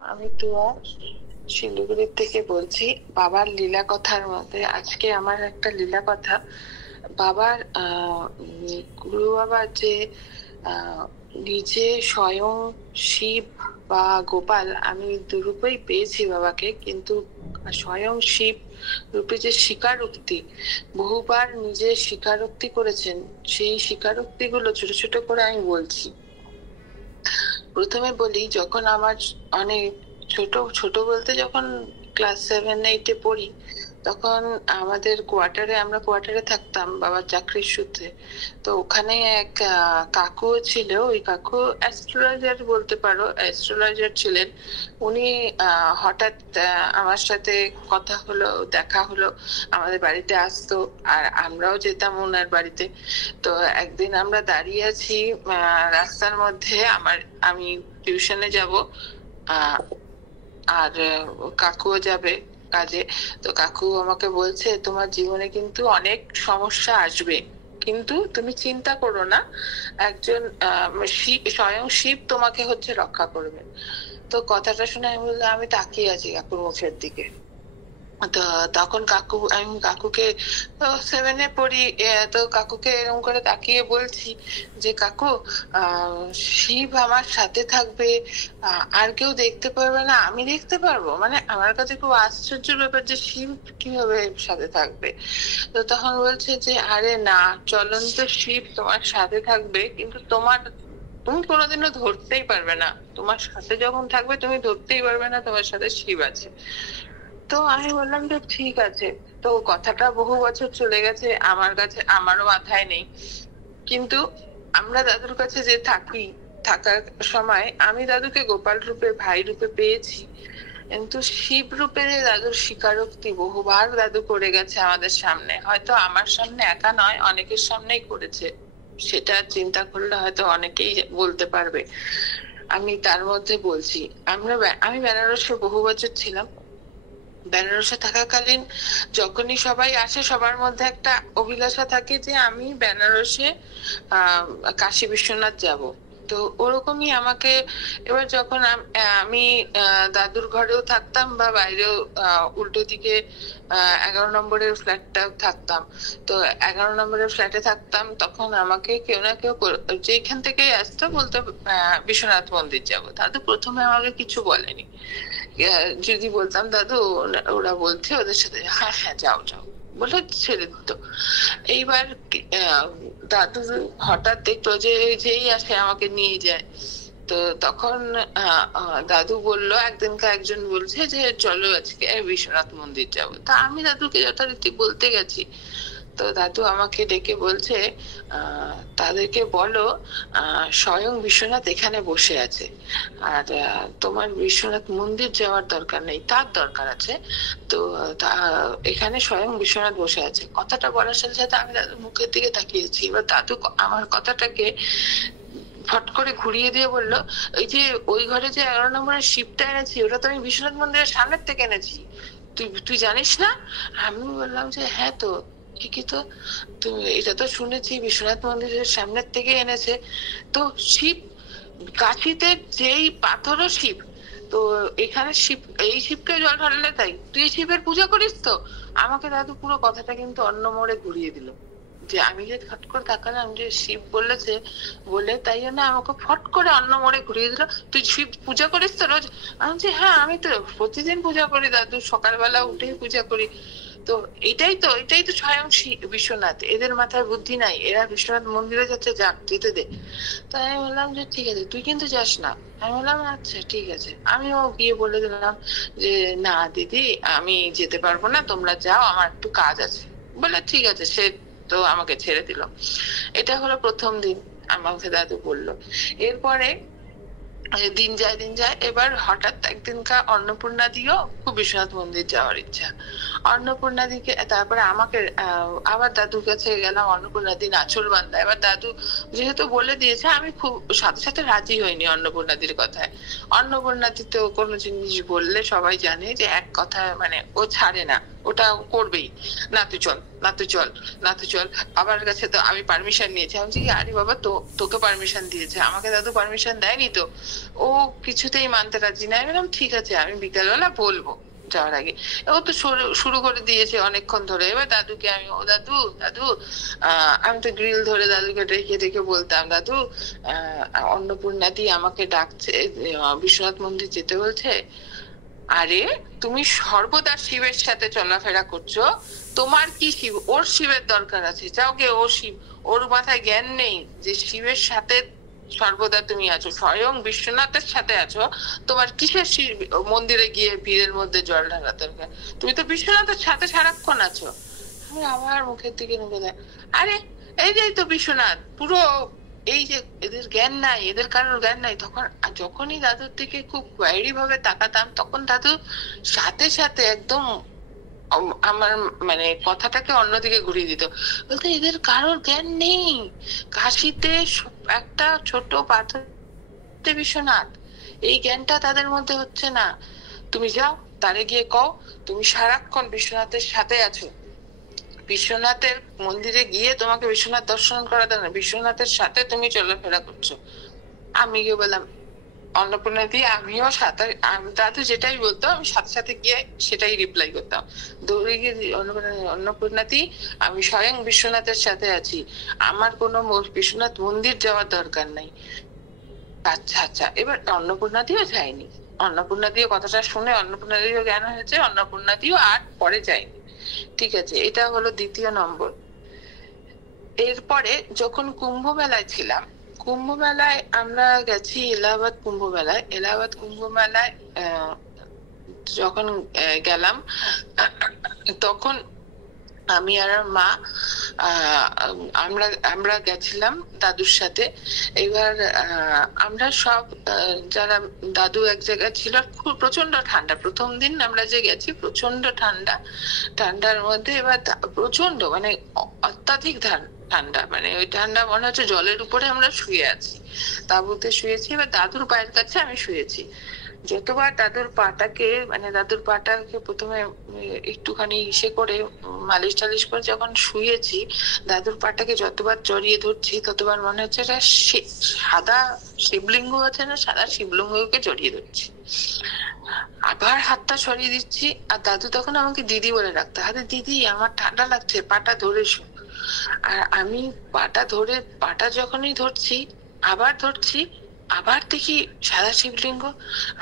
আমি তুয়া শিলিগুড়ির থেকে বলছি। বাবার লীলা কথার মধ্যে আজকে আমার একটা লীলা কথা। বাবার গুরু বাবা যে আহ, নিজে স্বয়ং শিব বা গোপাল, আমি দুরূপেই পেয়েছি বাবাকে, কিন্তু স্বয়ং শিব রূপে যে স্বীকারোক্তি, বহুবার নিজে স্বীকারোক্তি করেছেন, সেই স্বীকারোক্তি গুলো ছোট ছোট করে আমি বলছি। প্রথমে বলি, যখন আমার অনেক ছোট ছোট বলতে যখন ক্লাস 7-8-এ পড়ি, তখন আমাদের আমরা কোয়ার্টারে থাকতাম বাবার চাকরির সূত্রে। তো ওখানে এক কাকু ছিল। ওই কাকু অ্যাস্ট্রোলজার বলতে পারো, অ্যাস্ট্রোলজার ছিলেন উনি। হঠাৎ আমার সাথে কথা হলো, দেখা হলো, আমাদের বাড়িতে আসতো, আর আমরাও যেতাম ওনার বাড়িতে। তো একদিন আমরা দাঁড়িয়ে আছি রাস্তার মধ্যে, আমি টিউশনে যাব, আর কাকুও যাবে কাজে। তো কাকু আমাকে বলছে, তোমার জীবনে কিন্তু অনেক সমস্যা আসবে, কিন্তু তুমি চিন্তা করো না, একজন স্বয়ং শিব তোমাকে রক্ষা করবে। তো কথাটা শুনে আমি বললাম, আমি তাকিয়ে আছি কাকুর মুখের দিকে। তো তখন আমি কাকুকে, তো 7-এ পড়ি, তো কাকুকে এরকম করে তাকিয়ে বলছি যে, কাকু, শিব আমার সাথে থাকবে, আর কেউ দেখতে পারবে না, আমি দেখতে পারবো? মানে আমার কাছে খুব আশ্চর্য ব্যাপার যে শিব কিভাবে সাথে থাকবে। তো তখন বলছে যে, আরে না, চলন্ত শিব তোমার সাথে থাকবে, কিন্তু তুমি কোনোদিনও ধরতেই পারবে না, তোমার সাথে যখন থাকবে তুমি ধরতেই পারবে না তোমার সাথে শিব আছে। তো আমি বললাম যে ঠিক আছে। তো কথাটা বহু বছর চলে গেছে, আমার কাছে আমারও মাথায় নেই, কিন্তু আমরা দাদুর কাছে যে থাকার সময় আমি দাদুকে গোপাল রূপে, ভাই রূপে পেয়েছি, কিন্তু শিব রূপে যে দাদুর স্বীকারোক্তি বহুবার দাদু করে গেছে আমাদের সামনে, হয়তো আমার সামনে একা নয়, অনেকের সামনেই করেছে। সেটা চিন্তা করলে হয়তো অনেকেই বলতে পারবে। আমি তার মধ্যে বলছি, আমি বেনারসে বহু বছর ছিলাম। বেনারসে থাকাকালীন যখনই সবাই আসে, সবার মধ্যে একটা অভিলাষা থাকে যে আমি বেনারসে কাশী বিশ্বনাথ যাব। তো ওরকমই আমাকে এবার যখন আমি দাদুর ঘরেও থাকতাম বা বাইরেও, উল্টো দিকে 11 নম্বরের ফ্ল্যাটটাও থাকতাম। তো 11 নম্বরের ফ্ল্যাটে থাকতাম, তখন আমাকে কেউ না কেউ যেখান থেকেই আসতো বলতো বিশ্বনাথ মন্দির যাব। দাদু প্রথমে আমাকে কিছু বলেনি। যদি বলতাম, দাদু ওরা বলছে ওদের সাথে, হ্যাঁ হ্যাঁ যাও যাও বলে ছেড়ে দিত। এইবার আহ, দাদু হঠাৎ দেখলো যে যেই আসে আমাকে নিয়ে যায়। তো তখন দাদু বললো, একজন বলছে যে চলো আজকে বিশ্বনাথ মন্দির যাবো। তা আমি দাদুকে যথারীতি বলতে গেছি। তো দাদু আমাকে ডেকে বলছে, তাদেরকে বলো স্বয়ং বিশ্বনাথ এখানে বসে আছে, আর তোমার বিশ্বনাথ মন্দির যাওয়ার দরকার নেই, তার দরকার আছে। তো এখানে স্বয়ং বিশ্বনাথ বসে আছে। কথাটা বলার সাথে সাথে আমি দাদুর মুখের দিকে তাকিয়েছি। এবার দাদু আমার কথাটাকে ফট করে ঘুরিয়ে দিয়ে বললো, ওই যে ওই ঘরে যে 11 নম্বরের শিপটা এনেছি, ওটা তো আমি বিশ্বনাথ মন্দিরের সামনের থেকে এনেছি, তুই তুই জানিস না? আমি বললাম যে হ্যাঁ, তো ঠিকই তো, তুমি এটা তো শুনেছি বিশ্বনাথ মন্দিরের সামনের থেকে এনেছে। তো শিব, কাশিতে যেই পাথরও শিব, তো এখানে শিব, এই শিবকে জল ঢাললে তাই তুই এই শিবের পূজা করিস তো? আমাকে দাদু পুরো কথাটা কিন্তু অন্য মোড়ে ঘুরিয়ে দিল। যে আমি যে ফট করে তাকালাম যে শিব বলেছে বলে, তাই জন্য আমাকে ফট করে অন্য মোড়ে ঘুরিয়ে দিল, তুই শিব পূজা করিস তো রোজ? আমি যে হ্যাঁ, আমি তো প্রতিদিন পূজা করি দাদু, সকালবেলা উঠেই পূজা করি। তো এটাই তো স্বয়ং বিশ্বনাথ, এদের মাথায় বুদ্ধি নাই, এরা বিশ্বনাথ মন্দিরে যাচ্ছে, যাক যেতে দে। তাই আমি বললাম যে ঠিক আছে, তুই কিন্তু যাস না। আমি বললাম আচ্ছা ঠিক আছে। আমিও গিয়ে বলে দিলাম যে না দিদি, আমি যেতে পারবো না, তোমরা যাও, আমার একটু কাজ আছে। বলে ঠিক আছে, সে তো আমাকে ছেড়ে দিল। এটা হলো প্রথম দিন আমাকে দাদু বললো। এরপরে দিন যায়, এবার হঠাৎ একদিনকার অন্নপূর্ণা দিও খুব বিশ্বনাথ মন্দির যাওয়ার ইচ্ছা। অন্নপূর্ণা দিকে তারপরে আমাকে আবার দাদুর কাছে গেলাম, অন্নপূর্ণা দিন আঁচল বান্ধা। এবার দাদু যেহেতু বলে দিয়েছে, আমি খুব সাথে সাথে রাজি হইনি অন্নপূর্ণাদির কথায়। অন্নপূর্ণাদি তো কোনো জিনিস বললে সবাই জানে যে এক কথা, মানে ও ছাড়ে না। ওটা করবেই। না তুই চল, না তুই চল, না তুই চল। আমার কাছে তো আমি পারমিশন নিয়েছি। আমি বলছি আরে বাবা, তোকে পারমিশন দিয়েছে, আমাকে দাদু পারমিশন দেয়নি তো। ও কিছুতেই মানতে রাজি না। আমি বললাম ঠিক আছে, আমি বিকালবেলা বলবো যাওয়ার আগে। ও তো শুরু করে দিয়েছে অনেকক্ষণ ধরে। এবার দাদুকে আমি, ও দাদু, দাদু, আমি তো গ্রিল ধরে দাদুকে ডেকে ডেকে বলতাম, দাদু অন্নপূর্ণাদি আমাকে ডাকছে, বিশ্বনাথ মন্দির যেতে বলছে। আরে তুমি সর্বদা শিবের সাথে চলাফেরা করছো, তোমার কি শিব, ওর শিবের দরকার আছে? যাও গে, ও শিব, ওর মাথায় জ্ঞান নেই যে শিবের সাথে সর্বদা তুমি আছো, স্বয়ং বিশ্বনাথের সাথে আছো। তোমার কিসের মন্দিরে গিয়ে ভিড়ের মধ্যে জল ঢালা দরকার? তুমি তো বিশ্বনাথের সাথে সারাক্ষণ আছো। আমি আমার মুখের দিকে নুকে দেয়, আরে এই যে তো বিশ্বনাথ পুরো, এই যে এদের জ্ঞান নাই, এদের কারোর জ্ঞান নাই। তখন যখনই দাদুর দিকে খুব কোয়ারি ভাবে তাকাতাম, তখন দাদু সাথে সাথে একদম আমার মানে কথাটাকে অন্যদিকে ঘুরিয়ে দিত। বলতে এদের কারোর জ্ঞান নেই। কাশিতে একটা ছোট পাথর বিশ্বনাথ, এই জ্ঞানটা তাদের মধ্যে হচ্ছে না। তুমি যাও, তারে গিয়ে কও তুমি সারাক্ষণ বিশ্বনাথের সাথে আছো, বিশ্বনাথের মন্দিরে গিয়ে তোমাকে বিশ্বনাথ দর্শন করাতে না, বিশ্বনাথের সাথে তুমি চলাফেরা করছো। আমি গিয়ে বললাম অন্নপূর্ণা দিয়ে, আমিও সাথে, দাদু যেটাই বলতো আমি সাথে সাথে গিয়ে সেটাই রিপ্লাই করতাম। দৌড়ে গিয়ে অন্নপূর্ণাতি, আমি স্বয়ং বিশ্বনাথের সাথে আছি, আমার কোনো বিশ্বনাথ মন্দির যাওয়ার দরকার নাই। আচ্ছা আচ্ছা। এবার অন্নপূর্ণা দিও যায়নি। অন্নপূর্ণা দিয়ে কথাটা শুনে অন্নপূর্ণা দিও জ্ঞান হয়েছে, অন্নপূর্ণা দিও আর পরে যায়নি। ঠিক আছে, এটা হলো দ্বিতীয় নম্বর। এরপরে যখন কুম্ভ মেলায় ছিলাম, কুম্ভ মেলায় আমরা গেছি এলাহাবাদ কুম্ভ মেলায়। এলাহাবাদ কুম্ভ মেলায় যখন গেলাম, তখন আমি আর মা আমরা আমরা গেছিলাম দাদুর সাথে। এবার আমরা সব যারা, দাদু এক জায়গায় ছিল, খুব প্রচন্ড ঠান্ডা। প্রথম দিন আমরা যে গেছি প্রচন্ড ঠান্ডা, ঠান্ডার মধ্যে এবার প্রচন্ড মানে অত্যাধিক ঠান্ডা, মানে ওই ঠান্ডা মনে হচ্ছে জলের উপরে আমরা শুয়ে আছি, তাঁবুতে শুয়েছি। এবার দাদুর পায়ের কাছে আমি শুয়েছি। যতবার দাদুর পাটাকে প্রথমে একটুখানি ইসে করে মালিশ টালিশ করে যখন শুয়েছি, দাদুর পাটাকে যতবার জড়িয়ে ধরছি ততবার মনে হচ্ছে এটা সাদা শিবলিঙ্গ আছে না, সাদা শিবলিঙ্গকে জড়িয়ে ধরছি। আবার হাতটা সরিয়ে দিচ্ছি, আর দাদু তখন আমাকে দিদি বলে ডাকতো, আরে দিদি আমার ঠান্ডা লাগছে, পাটা ধরে শো। আর আমি পাটা যখনই ধরছি, আবার ধরছি, আবার দেখি সাদা শিবলিঙ্গ।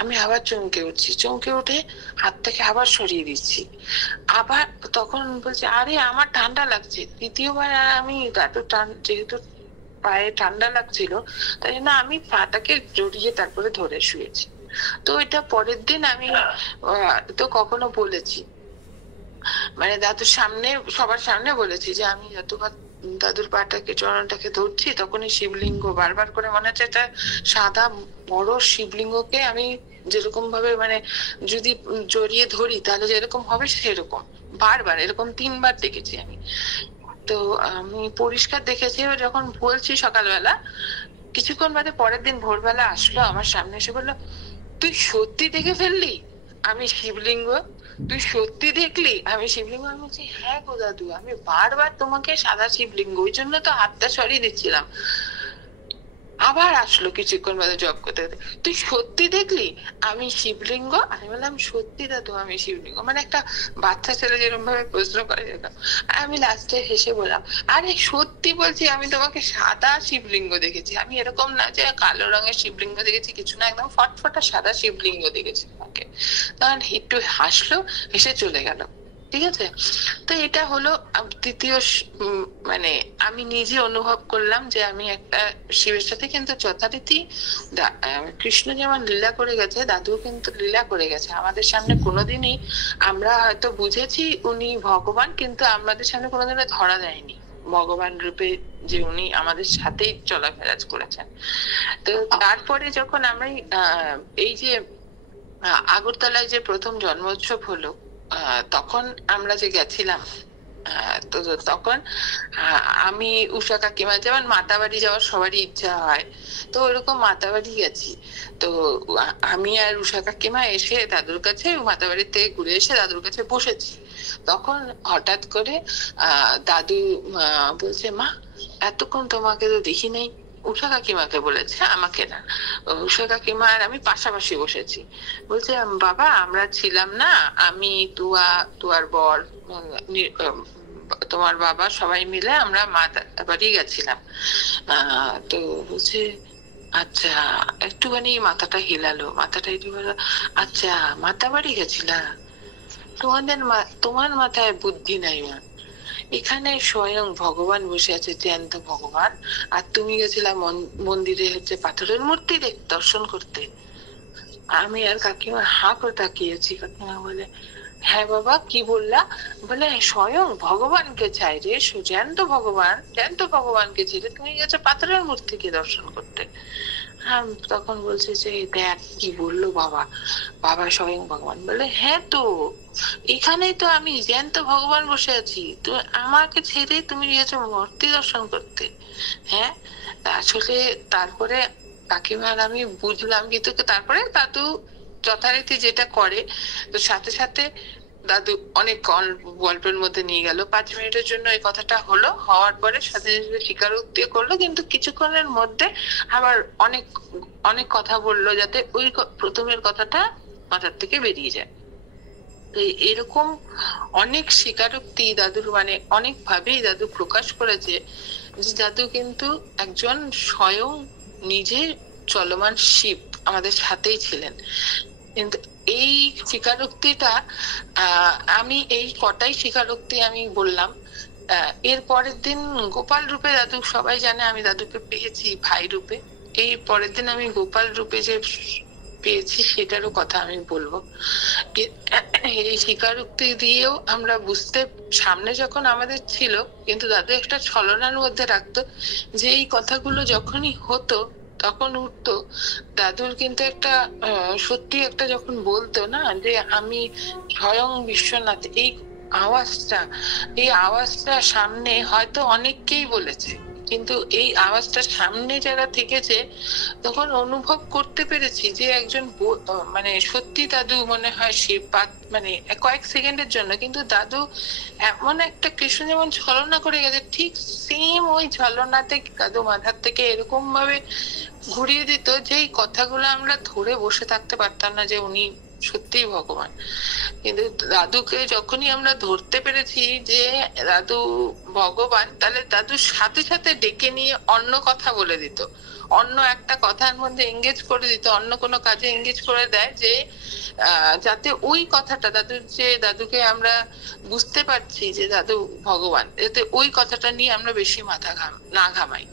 আমি আবার চমকে উঠছি, চমকে উঠে হাতটাকে আবার সরিয়ে দিচ্ছি। আবার তখন বলছে আরে আমার ঠান্ডা লাগছে। দ্বিতীয়বার আর আমি দাদু যেহেতু পায়ে ঠান্ডা লাগছিল, তাই জন্য আমি পাটাকে জড়িয়ে তারপরে ধরে শুয়েছি। তো এটা পরের দিন আমি তো কখনো বলেছি, মানে দাদুর সামনে, সবার সামনে বলেছি যে আমি যতবার দাদুর পাটাকে চরণটাকে ধরছি তখনই শিবলিঙ্গ বারবার করে মনে হচ্ছে একটা সাদা বড় শিবলিঙ্গকে আমি যেরকম ভাবে মানে যদি জড়িয়ে ধরি তাহলে যেরকম হবে সেরকম বারবার এরকম 3বার দেখেছি আমি। তো আমি পরিষ্কার দেখেছি। এবার যখন বলছি সকালবেলা, কিছুক্ষণ বাদে পরের দিন ভোরবেলা আসলো আমার সামনে, এসে বললো তুই সত্যি দেখে ফেললি আমি শিবলিঙ্গ? তুই সত্যি দেখলি আমি শিবলিঙ্গ? আমি বলছি হ্যাঁ গো দাদু, আমি বারবার তোমাকে সাদা শিবলিঙ্গ, ওই জন্য তো হাতটা সরিয়ে দিচ্ছিলাম। আবার আসলো কিছুক্ষণ বাদে জব করতে, তুই সত্যি দেখলি আমি শিবলিঙ্গ? আমি বললাম সত্যি দাদু আমি শিবলিঙ্গ। মানে একটা বাচ্চা ছেলে যেরকম ভাবে প্রশ্ন করে যেরকম। আর আমি লাস্টে হেসে বললাম আরে সত্যি বলছি, আমি তোমাকে সাদা শিবলিঙ্গ দেখেছি, আমি এরকম না যে কালো রঙের শিবলিঙ্গ দেখেছি, কিছু না, একদম ফটফটা সাদা শিবলিঙ্গ দেখেছি তোমাকে। তখন একটু হাসলো, হেসে চলে গেল। ঠিক আছে। তো এটা হলো তৃতীয় মানে আমি নিজে অনুভব করলাম যে আমি একটা শিবের সাথে কিন্তু যথারীতি কৃষ্ণ যেমন লীলা করে গেছে, দাদু কিন্তু লীলা করে গেছে আমাদের সামনে। কোনোদিনই আমরা হয়তো বুঝেছি উনি ভগবান, কিন্তু আমাদের সামনে কোনোদিনও ধরা দেয়নি ভগবান রূপে যে উনি আমাদের সাথেই চলাফেরা করেছেন। তো তারপরে যখন আমরা এই যে আগরতলায় যে প্রথম জন্মোৎসব হলো, তখন আমরা যে গেছিলাম, তো তখন আমি উষা কাকিমা, যেমন মাতাবাড়ি যাওয়ার সবারই ইচ্ছা হয়, তো ওরকম মাতাবাড়ি গেছি। তো আমি আর উষা কাকিমা এসে দাদুর কাছে, মাতাবাড়ির থেকে ঘুরে এসে দাদুর কাছে বসেছি। তখন হঠাৎ করে দাদু বলছে, মা এতক্ষণ তোমাকে তো দেখি নেই। উষা কাকিমাকে বলেছে, আমাকে না। উষা কাকিমা আর আমি পাশাপাশি বসেছি। বলছে, বাবা আমরা ছিলাম না, আমি তুয়ার বর, তোমার বাবা, সবাই মিলে আমরা মাতাবাড়ি গেছিলাম। তো বলছে, আচ্ছা। একটুখানি মাথাটা হিলালো, মাথাটা একটু বললো, আচ্ছা মাতাবাড়ি গেছিলা, তোমার মাথায় বুদ্ধি নাই মা। এখানে স্বয়ং ভগবান বসে আছে, জ্যান্ত ভগবান, আর তুমি গেছিলা মন্দিরে হচ্ছে পাথরের মূর্তি দর্শন করতে। আমি আর কাকিমা হা করে তাকিয়েছি। কাকিমা বলে, হ্যাঁ বাবা কি বললা? বলে, স্বয়ং ভগবানকে চাই রে, জ্যান্ত ভগবানকে ছেড়ে তুমি গেছো পাথরের মূর্তিকে দর্শন করতে। তখন বলছে যে, দেখ কি বললো বাবা, বাবা স্বয়ং ভগবান। বলে, হ্যাঁ তো এখানেই তো আমি জ্যান্ত ভগবান বসে আছি, তো আমাকে ছেড়ে তুমি গেছো মূর্তি দর্শন করতে। হ্যাঁ, আসলে তারপরে কাকিমার আমি বুঝলাম, কিন্তু তারপরে দাদু যথারীতি যেটা করে, তো সাথে সাথে দাদু অনেক গল্পের মধ্যে নিয়ে গেল। 5 মিনিটের জন্য এই কথাটা হলো, হওয়ার পরে সাথে সাথে স্বীকারোক্তি করলো, কিন্তু কিছুক্ষণের মধ্যে আবার অনেক অনেক কথা বললো, যাতে ওই প্রথমের কথাটা মাথার থেকে বেরিয়ে যায়। এরকম অনেক স্বীকারোক্তি দাদুর, মানে অনেক ভাবেই দাদু প্রকাশ করেছে যে দাদু কিন্তু একজন স্বয়ং নিজে চলমান শিব আমাদের সাথেই ছিলেন। কিন্তু এই স্বীকারোক্তিটা আমি এই কটাই স্বীকারোক্তি আমি বললাম। এর পরের দিন গোপাল রূপে দাদু, সবাই জানে আমি দাদুকে পেয়েছি ভাই রূপে, এই পরের দিন আমি গোপাল রূপে যে পেয়েছি সেটারও কথা আমি বলবো। এই স্বীকারোক্তি দিয়েও আমরা বুঝতে, সামনে যখন আমাদের ছিল, কিন্তু দাদু একটা ছলনার মধ্যে রাখতো যে এই কথাগুলো যখনই হতো তখন উঠতো দাদুর কিন্তু একটা সত্যি একটা, যখন বলতো না যে আমি স্বয়ং বিশ্বনাথ, এই আওয়াজটা সামনে হয়তো অনেককেই বলেছে, কিন্তু এই আওয়াজটা সামনে যারা থেকেছে তখন অনুভব করতে পেরেছি যে একজন মানে সত্যি দাদু মনে হয় শিব, মানে কয়েক সেকেন্ডের জন্য, কিন্তু দাদু এমন একটা কৃষ্ণ যেমন ছলনা করে গেছে, ঠিক সেম ওই ছলনাতে দাদু মাথার থেকে এরকম ভাবে ঘুরিয়ে দিত যে এই কথাগুলো আমরা ধরে বসে থাকতে পারতাম না যে উনি সত্যিই ভগবান। কিন্তু দাদুকে যখনই আমরা ধরতে পেরেছি যে দাদু ভগবান, তাহলে দাদুর সাথে সাথে ডেকে নিয়ে অন্য কথা বলে দিত, অন্য একটা কথার মধ্যে এঙ্গেজ করে দিত, অন্য কোনো কাজে এঙ্গেজ করে দেয়, যে যাতে ওই কথাটা দাদুকে আমরা বুঝতে পারছি যে দাদু ভগবান, যাতে ওই কথাটা নিয়ে আমরা বেশি মাথা না ঘামাই।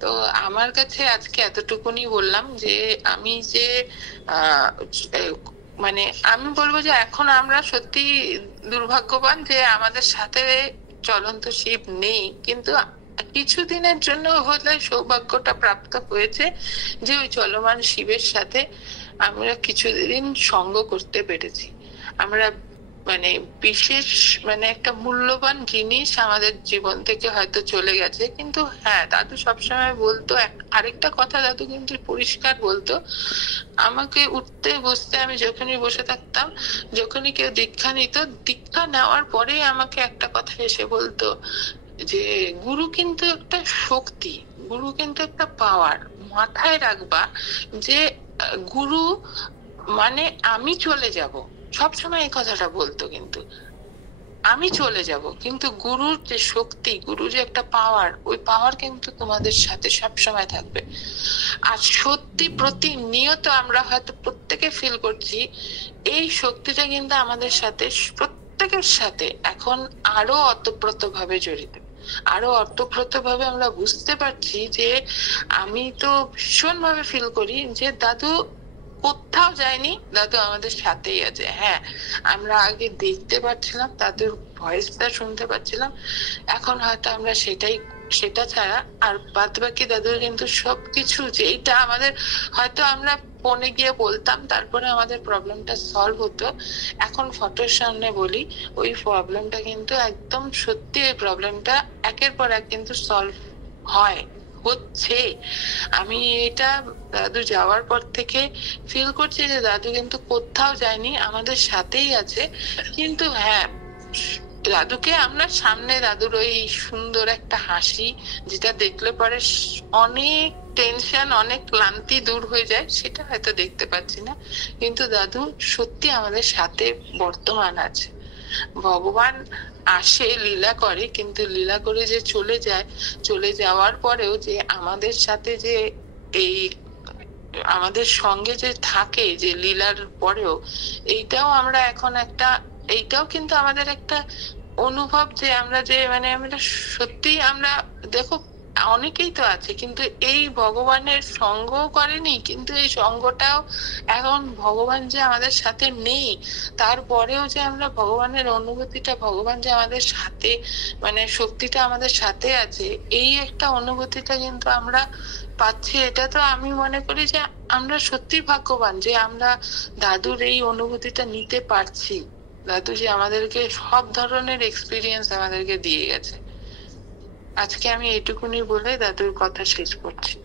তো আমার কাছে আজকে এতটুকুনি বললাম যে আমি যে মানে আমি বলবো যে এখন আমরা সত্যি দুর্ভাগ্যবান যে আমাদের সাথে চলন্ত শিব নেই, কিন্তু কিছুদিনের জন্য হলে সৌভাগ্যটা প্রাপ্ত হয়েছে যে ওই চলমান শিবের সাথে আমরা কিছুদিন সঙ্গ করতে পেরেছি। আমরা মানে বিশেষ, মানে একটা মূল্যবান জিনিস আমাদের জীবন থেকে হয়তো চলে গেছে। কিন্তু হ্যাঁ, দাদু সবসময় বলতো, আরেকটা কথা দাদু কিন্তু পরিষ্কার বলতো, আমাকে উঠতে বসতে, আমি যখনই বসে থাকতাম, যখনই কেউ দীক্ষা নিত, দীক্ষা নেওয়ার পরে আমাকে একটা কথা এসে বলতো যে গুরু কিন্তু একটা শক্তি, গুরু কিন্তু একটা পাওয়ার, মাথায় রাখবা যে গুরু মানে আমি চলে যাব, সবসময় এই কথাটা বলতো, কিন্তু আমি চলে যাব, কিন্তু গুরুর যে শক্তি, গুরু যে একটা পাওয়ার, ওই পাওয়ার কিন্তু তোমাদের সাথে সবসময় থাকবে। আর সত্যি প্রতিনিয়ত আমরা হয়তো প্রত্যেকে ফিল করছি এই শক্তিটা কিন্তু আমাদের সাথে, প্রত্যেকের সাথে এখন আরো অতপ্রত ভাবে জড়িত, আরো অতপ্রত ভাবে আমরা বুঝতে পারছি যে আমি তো ভীষণ ভাবে ফিল করি যে দাদু কোথাও যায়নি, দাদু আমাদের সাথেই আছে। হ্যাঁ, আমরা আগে দেখতে পাচ্ছিলাম, দাদুর ভয়েসটা শুনতে পাচ্ছিলাম, এখন হয়তো আমরা সেটাই সেটা ছাড়া আর বাদ বাকি দাদুর কিন্তু সবকিছু, যেটা আমাদের হয়তো আমরা ফোনে গিয়ে বলতাম তারপরে আমাদের প্রবলেমটা সলভ হতো, এখন ফটোর সামনে বলি ওই প্রবলেমটা কিন্তু একদম সত্যি, ওই প্রবলেমটা একের পর এক কিন্তু সলভ হয়, হচ্ছে। আমি এটা দাদু যাওয়ার পর থেকে ফিল করছি যে দাদু কিন্তু কোথাও যায়নি, আমাদের সাথেই আছে। কিন্তু হ্যাঁ, দাদুকে আমরা সামনে, দাদুর ওই সুন্দর একটা হাসি যেটা দেখলে পরে অনেক টেনশন, অনেক ক্লান্তি দূর হয়ে যায়, সেটা হয়তো দেখতে পাচ্ছি না, কিন্তু দাদু সত্যি আমাদের সাথে বর্তমান আছে। ভগবান আসে, লীলা করে, কিন্তু লীলা করে যে চলে যায়, চলে যাওয়ার পরেও যে আমাদের সাথে যে এই আমাদের সঙ্গে যে থাকে, যে লীলার পরেও, এইটাও আমরা এখন একটা, এইটাও কিন্তু আমাদের একটা অনুভব যে আমরা যে মানে আমরা সত্যি আমরা দেখো অনেকেই তো আছে কিন্তু এই ভগবানের সঙ্গ করেনি, কিন্তু এই সঙ্গটাও এখন ভগবান যে আমাদের সাথে নেই, তারপরেও যে আমরা ভগবানের অনুভূতিটা, ভগবান যে আমাদের সাথে মানে শক্তিটা আমাদের সাথে আছে, এই একটা অনুভূতিটা কিন্তু আমরা পাচ্ছি। এটা তো আমি মনে করি যে আমরা সত্যি ভাগ্যবান যে আমরা দাদুর এই অনুভূতিটা নিতে পারছি। দাদু যে আমাদেরকে সব ধরনের এক্সপিরিয়েন্স আমাদেরকে দিয়ে গেছে। আজকে আমি এইটুকুনি বলে দাদুর কথা শেষ করছি।